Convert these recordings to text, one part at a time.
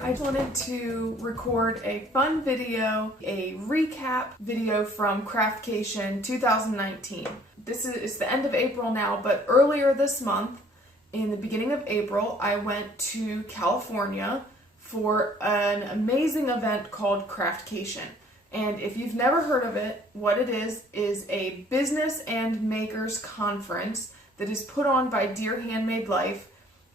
there. I wanted to record a fun video, a recap video from Craftcation 2019. It's the end of April now, but earlier this month, in the beginning of April, I went to California for an amazing event called Craftcation. And if you've never heard of it, what it is a business and makers conference that is put on by Dear Handmade Life.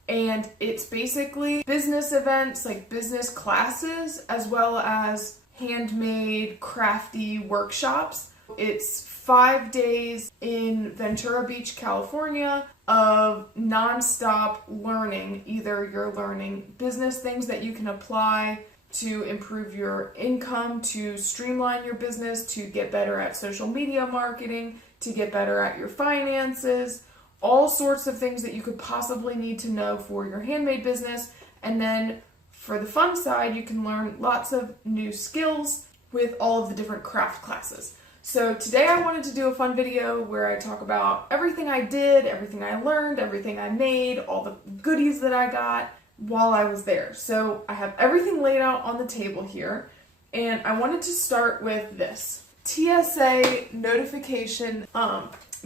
And it's basically business events, like business classes, as well as handmade, crafty workshops. It's 5 days in Ventura Beach, California, of non-stop learning. Either you're learning business things that you can apply to improve your income, to streamline your business, to get better at social media marketing, to get better at your finances, all sorts of things that you could possibly need to know for your handmade business. And then for the fun side, you can learn lots of new skills with all of the different craft classes. So today I wanted to do a fun video where I talk about everything I did, everything I learned, everything I made, all the goodies that I got while I was there. So I have everything laid out on the table here, and I wanted to start with this TSA notification.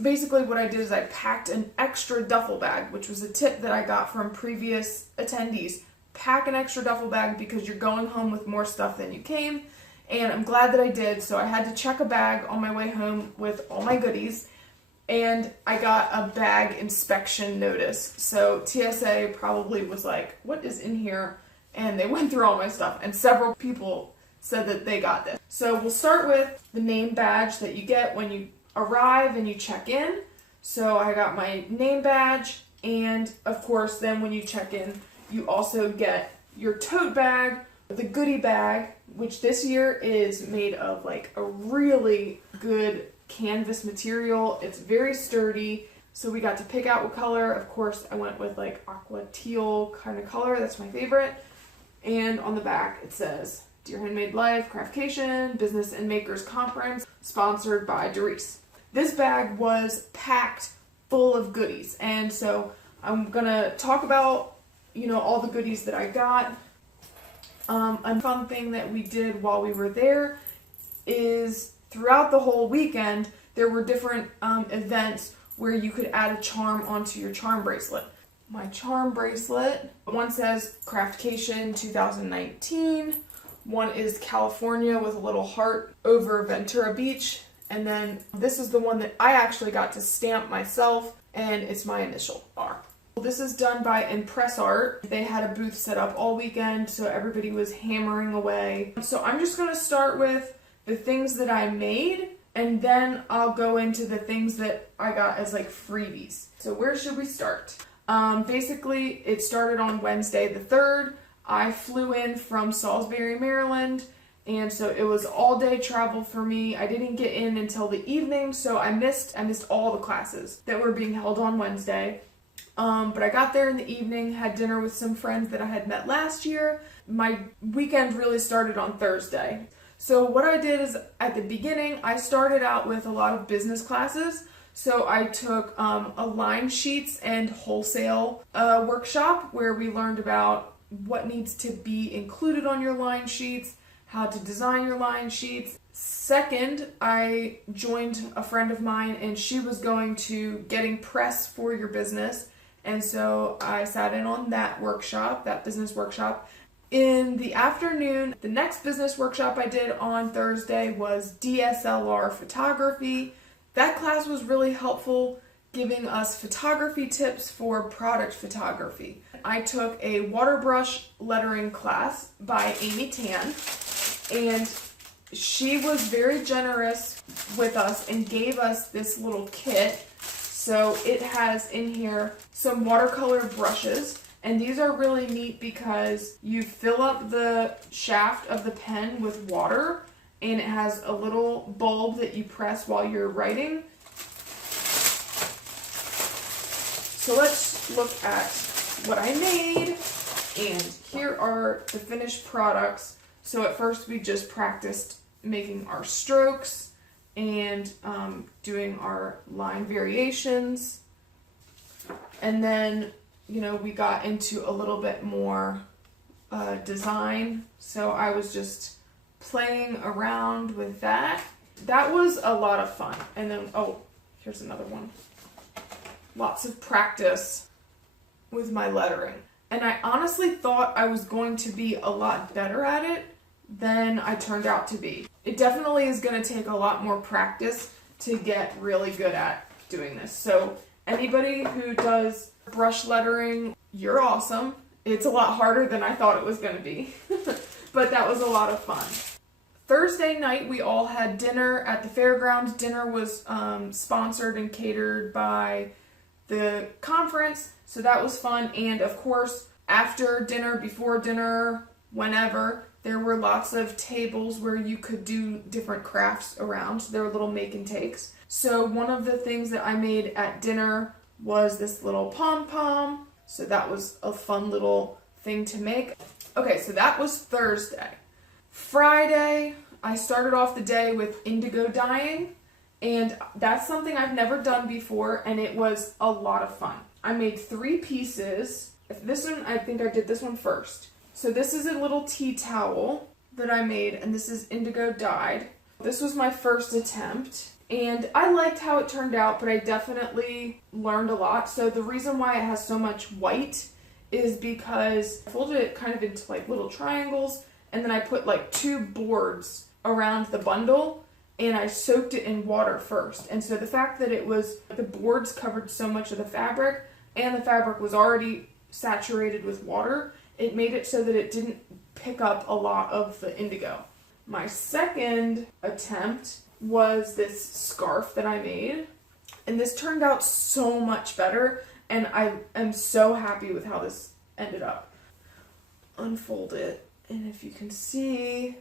Basically what I did is I packed an extra duffel bag, which was a tip that I got from previous attendees. Pack an extra duffel bag because you're going home with more stuff than you came, and I'm glad that I did. So I had to check a bag on my way home with all my goodies, and I got a bag inspection notice. So TSA probably was like, what is in here? And they went through all my stuff, and several people said that they got this. So we'll start with the name badge that you get when you arrive and you check in. So I got my name badge, and of course then when you check in you also get your tote bag, the goodie bag, which this year is made of like a really good canvas material. It's very sturdy, so we got to pick out what color. Of course I went with like aqua teal kind of color, that's my favorite. And on the back it says Dear Handmade Life, Craftcation, Business and Makers Conference, sponsored by Doris. This bag was packed full of goodies, and so I'm gonna talk about, all the goodies that I got. A fun thing that we did while we were there is throughout the whole weekend there were different events where you could add a charm onto your charm bracelet. My charm bracelet, one says Craftcation 2019, one is California with a little heart over Ventura Beach. And then this is the one that I actually got to stamp myself, and it's my initial R. This is done by ImpressArt. They had a booth set up all weekend, so everybody was hammering away. So I'm just going to start with the things that I made, and then I'll go into the things that I got as like freebies. So where should we start? Basically, it started on Wednesday the 3rd. I flew in from Salisbury, Maryland. And so it was all day travel for me. I didn't get in until the evening, so I missed all the classes that were being held on Wednesday. But I got there in the evening, had dinner with some friends that I had met last year. My weekend really started on Thursday. So what I did is at the beginning, I started out with a lot of business classes. So I took a line sheets and wholesale workshop where we learned about what needs to be included on your line sheets, how to design your line sheets. Second, I joined a friend of mine, and she was going to getting press for your business. And so I sat in on that workshop, that business workshop. In the afternoon, the next business workshop I did on Thursday was DSLR photography. That class was really helpful, giving us photography tips for product photography. I took a water brush lettering class by Amy Tan, and she was very generous with us and gave us this little kit. So it has in here some watercolor brushes, and these are really neat because you fill up the shaft of the pen with water, and it has a little bulb that you press while you're writing. So let's look at what I made, and here are the finished products. So at first we just practiced making our strokes and doing our line variations, and then we got into a little bit more design, so I was just playing around with that. That was a lot of fun. And then, oh, here's another one. Lots of practice with my lettering. And I honestly thought I was going to be a lot better at it than I turned out to be. It definitely is going to take a lot more practice to get really good at doing this. So anybody who does brush lettering, you're awesome. It's a lot harder than I thought it was going to be. But that was a lot of fun. Thursday night, we all had dinner at the fairgrounds. Dinner was sponsored and catered by the conference, so that was fun. And of course, after dinner, before dinner, whenever, there were lots of tables where you could do different crafts around. So there were little make and takes. So one of the things that I made at dinner was this little pom-pom. So that was a fun little thing to make. Okay, so that was Thursday. Friday, I started off the day with indigo dyeing, and that's something I've never done before, and it was a lot of fun. I made 3 pieces. This one, I think I did this one first. So this is a little tea towel that I made, and this is indigo dyed. This was my first attempt, and I liked how it turned out, but I definitely learned a lot. So the reason why it has so much white is because I folded it kind of into like little triangles, and then I put like 2 boards around the bundle, and I soaked it in water first. And so the fact that the boards covered so much of the fabric, and the fabric was already saturated with water, it made it so that it didn't pick up a lot of the indigo. My second attempt was this scarf that I made, and this turned out so much better, and I am so happy with how this ended up. Unfold it. And if you can see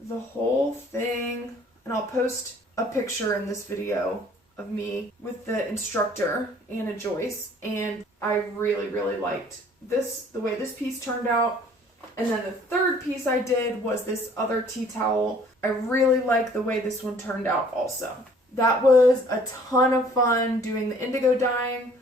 the whole thing, and I'll post a picture in this video of me with the instructor, Anna Joyce, and I really, really liked this, the way this piece turned out. And then the third piece I did was this other tea towel. I really like the way this one turned out also. That was a ton of fun doing the indigo dyeing.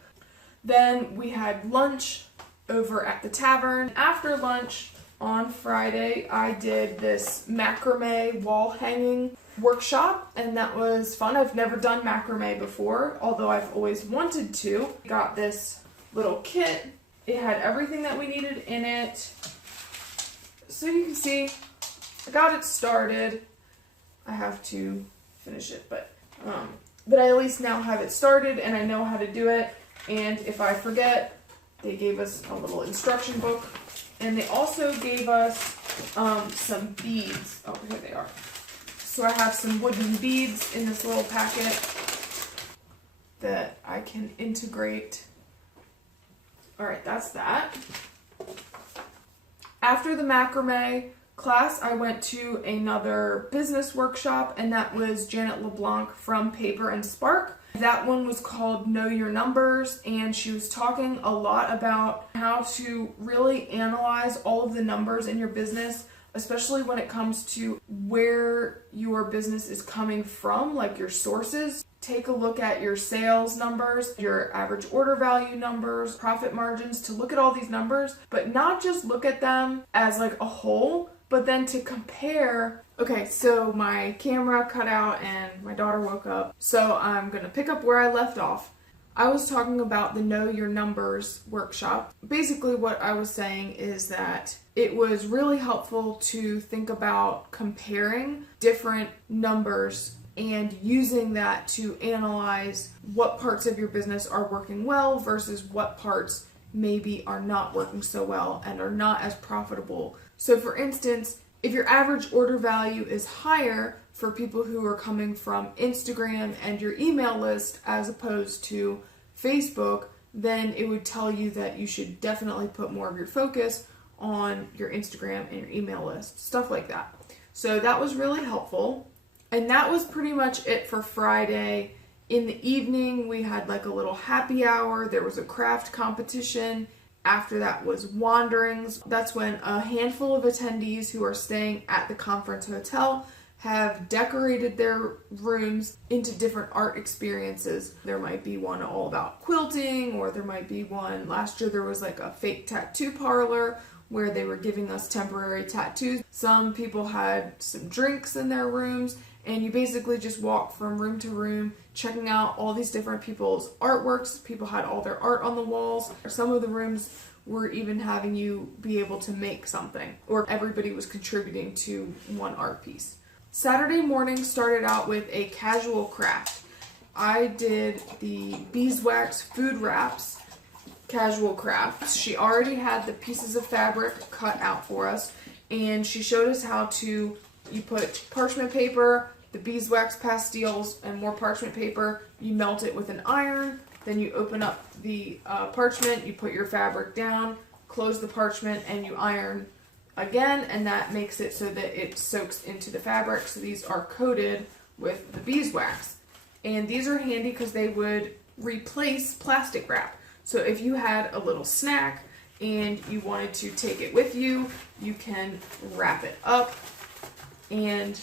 Then we had lunch over at the tavern. After lunch, on Friday, I did this macrame wall hanging workshop, and that was fun. I've never done macrame before, although I've always wanted to. Got this little kit. It had everything that we needed in it. So you can see, I got it started. I have to finish it, but I at least now have it started, and I know how to do it. And if I forget, they gave us a little instruction book. And they also gave us some beads. Oh, here they are. So I have some wooden beads in this little packet that I can integrate. All right, that's that. After the macrame class, I went to another business workshop, and that was Janet LeBlanc from Paper and Spark. That one was called Know Your Numbers, and she was talking a lot about how to really analyze all of the numbers in your business, especially when it comes to where your business is coming from, like your sources. Take a look at your sales numbers, your average order value numbers, profit margins, to look at all these numbers, but not just look at them as like a whole, but then to compare. Okay, so my camera cut out and my daughter woke up, so I'm gonna pick up where I left off. I was talking about the Know Your Numbers workshop. Basically what I was saying is that it was really helpful to think about comparing different numbers and using that to analyze what parts of your business are working well versus what parts maybe are not working so well and are not as profitable. So for instance, if your average order value is higher for people who are coming from Instagram and your email list as opposed to Facebook, then it would tell you that you should definitely put more of your focus on your Instagram and your email list, stuff like that. So that was really helpful. And that was pretty much it for Friday. In the evening, we had like a little happy hour. There was a craft competition. After that was wanderings. That's when a handful of attendees who are staying at the conference hotel have decorated their rooms into different art experiences. There might be one all about quilting, or there might be one, last year there was like a fake tattoo parlor, where they were giving us temporary tattoos. Some people had some drinks in their rooms, and you basically just walk from room to room checking out all these different people's artworks. People had all their art on the walls. Some of the rooms were even having you be able to make something, or everybody was contributing to one art piece. Saturday morning started out with a casual craft. I did the Beeswax food wraps casual craft. She already had the pieces of fabric cut out for us, and she showed us how to, you put parchment paper, the beeswax pastilles, and more parchment paper. You melt it with an iron, then you open up the parchment, you put your fabric down, close the parchment, and you iron again, and that makes it so that it soaks into the fabric. So these are coated with the beeswax. And these are handy because they would replace plastic wrap. So if you had a little snack and you wanted to take it with you, you can wrap it up, and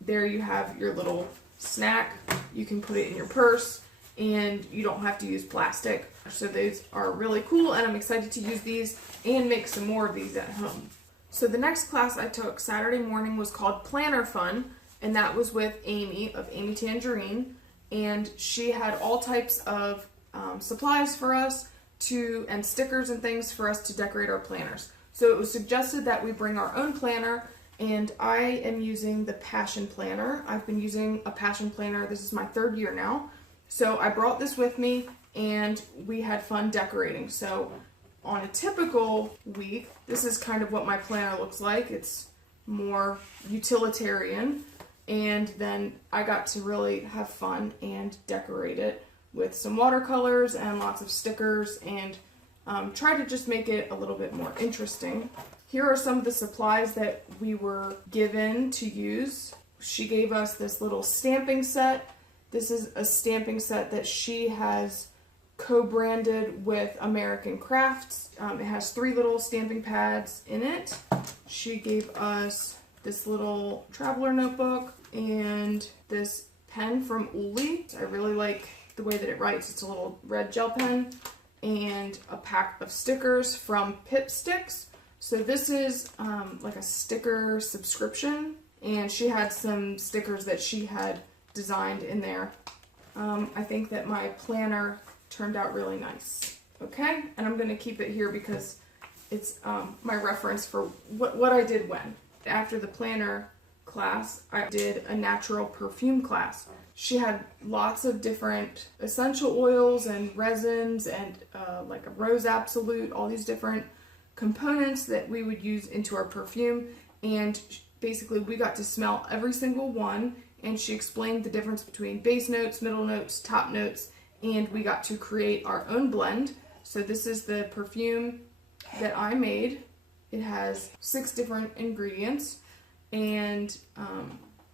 there you have your little snack. You can put it in your purse, and you don't have to use plastic. So these are really cool, and I'm excited to use these and make some more of these at home. So the next class I took Saturday morning was called Planner Fun, and that was with Amy of Amy Tangerine, and she had all types of supplies for us and stickers and things for us to decorate our planners. So it was suggested that we bring our own planner, and I am using the Passion Planner. I've been using a Passion Planner. This is my 3rd year now. So I brought this with me, and we had fun decorating. So on a typical week, this is kind of what my planner looks like. It's more utilitarian, and then I got to really have fun and decorate it with some watercolors and lots of stickers, and try to just make it a little bit more interesting. Here are some of the supplies that we were given to use. She gave us this little stamping set. This is a stamping set that she has co-branded with American Crafts. It has 3 little stamping pads in it. She gave us this little traveler notebook and this pen from Uli. I really like the way that it writes. It's a little red gel pen, and a pack of stickers from Pip Sticks. So this is like a sticker subscription, and she had some stickers that she had designed in there. I think that my planner turned out really nice. Okay, and I'm going to keep it here because it's my reference for what I did when. After the planner class, I did a natural perfume class. She had lots of different essential oils and resins and like a rose absolute, all these different components that we would use into our perfume, and basically we got to smell every single one, and she explained the difference between base notes, middle notes, top notes, and we got to create our own blend. So this is the perfume that I made. It has 6 different ingredients, and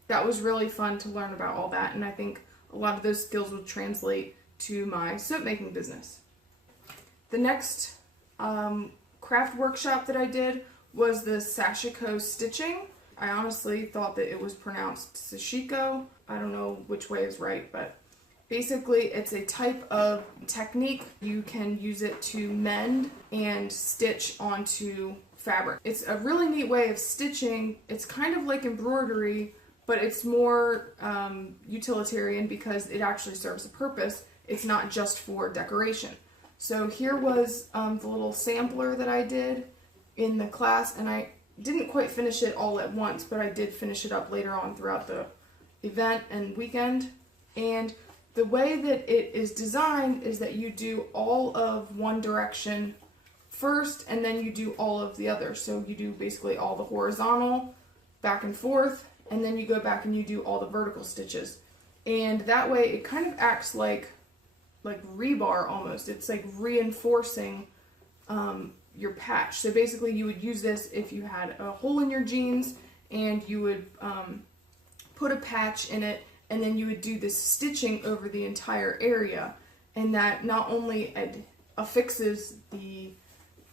that was really fun to learn about all that, and I think a lot of those skills will translate to my soap making business. The next craft workshop that I did was the Sashiko stitching. I honestly thought that it was pronounced Sashiko. I don't know which way is right, but basically it's a type of technique. You can use it to mend and stitch onto fabric. It's a really neat way of stitching. It's kind of like embroidery, but it's more utilitarian because it actually serves a purpose. It's not just for decoration. So here was the little sampler that I did in the class, and I didn't quite finish it all at once, but I did finish it up later on throughout the event and weekend. And the way that it is designed is that you do all of one direction first, and then you do all of the other. So you do basically all the horizontal back and forth, and then you go back and you do all the vertical stitches. And that way it kind of acts like rebar almost. It's like reinforcing your patch. So basically you would use this if you had a hole in your jeans, and you would put a patch in it, and then you would do this stitching over the entire area, and that not only affixes the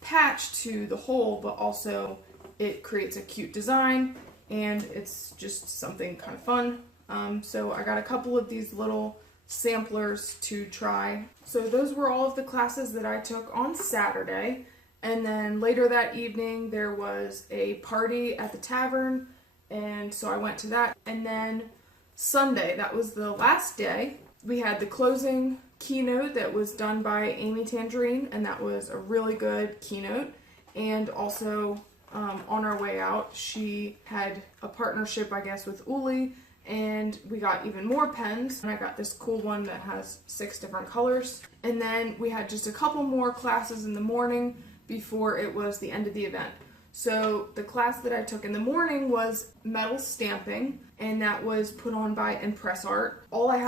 patch to the hole, but also it creates a cute design, and it's just something kind of fun. So I got a couple of these little samplers to try. So those were all of the classes that I took on Saturday, And then later that evening there was a party at the tavern, and so I went to that. And then Sunday, that was the last day, we had the closing keynote that was done by Amy Tangerine, and that was a really good keynote. And also on our way out, she had a partnership, I guess, with Uli, and we got even more pens, and I got this cool one that has 6 different colors. And then we had just a couple more classes in the morning before it was the end of the event. So the class that I took in the morning was metal stamping, and that was put on by ImpressArt. All I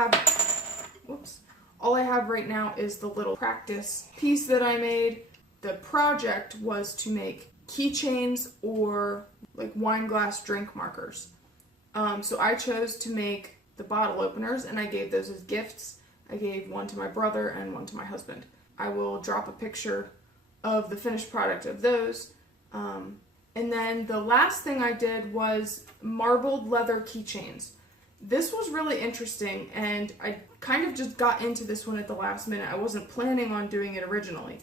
have right now is the little practice piece that I made. The project was to make keychains or like wine glass drink markers. So I chose to make the bottle openers, and I gave those as gifts. I gave one to my brother and one to my husband. I will drop a picture of the finished product of those. And then the last thing I did was marbled leather keychains. This was really interesting, and I kind of just got into this one at the last minute. I wasn't planning on doing it originally.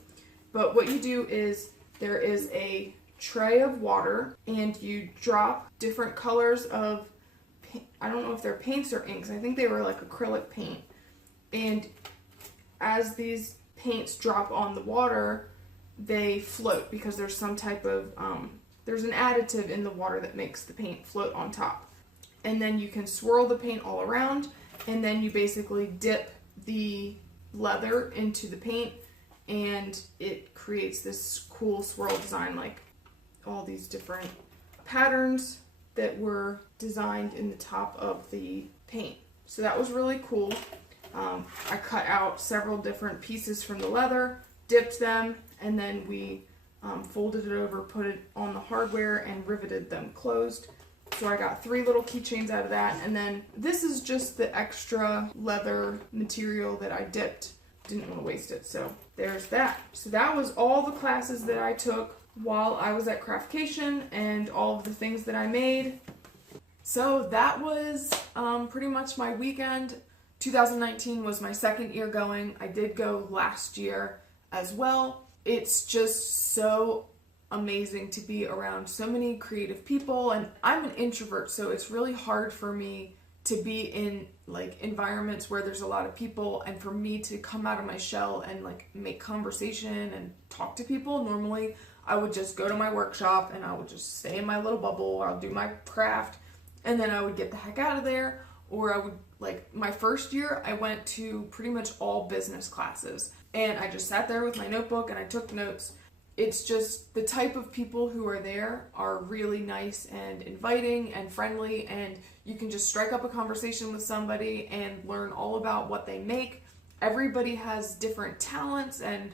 But what you do is there is a tray of water, and you drop different colors of, I don't know if they're paints or inks. I think they were like acrylic paint. And as these paints drop on the water, they float because there's some type of, there's an additive in the water that makes the paint float on top. And then you can swirl the paint all around, and then you basically dip the leather into the paint, and it creates this cool swirl design, like all these different patterns that were designed in the top of the paint. So that was really cool. I cut out several different pieces from the leather, dipped them, and then we folded it over, put it on the hardware, and riveted them closed. So I got 3 little keychains out of that, and then this is just the extra leather material that I dipped. Didn't want to waste it, so there's that. So that was all the classes that I took while I was at Craftcation and all of the things that I made. So that was pretty much my weekend. 2019 was my second year going. I did go last year as well. It's just so amazing to be around so many creative people, and I'm an introvert, so it's really hard for me to be in like environments where there's a lot of people, and for me to come out of my shell and like make conversation and talk to people. Normally I would just go to my workshop and I would just stay in my little bubble, I'll do my craft, and then I would get the heck out of there. Or I would, like my first year, I went to pretty much all business classes, and I just sat there with my notebook and I took notes. It's just the type of people who are there are really nice and inviting and friendly, and you can just strike up a conversation with somebody and learn all about what they make. Everybody has different talents and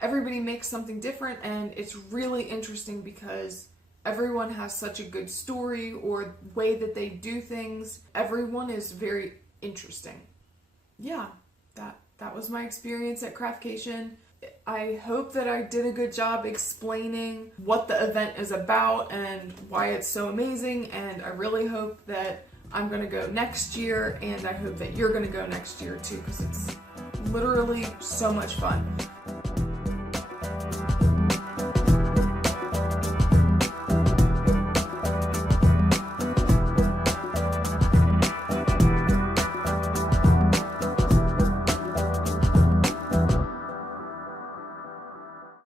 everybody makes something different, and it's really interesting because everyone has such a good story or way that they do things. Everyone is very interesting. Yeah, that was my experience at Craftcation. I hope that I did a good job explaining what the event is about and why it's so amazing, and I really hope that I'm going to go next year, and I hope that you're going to go next year too, because it's literally so much fun.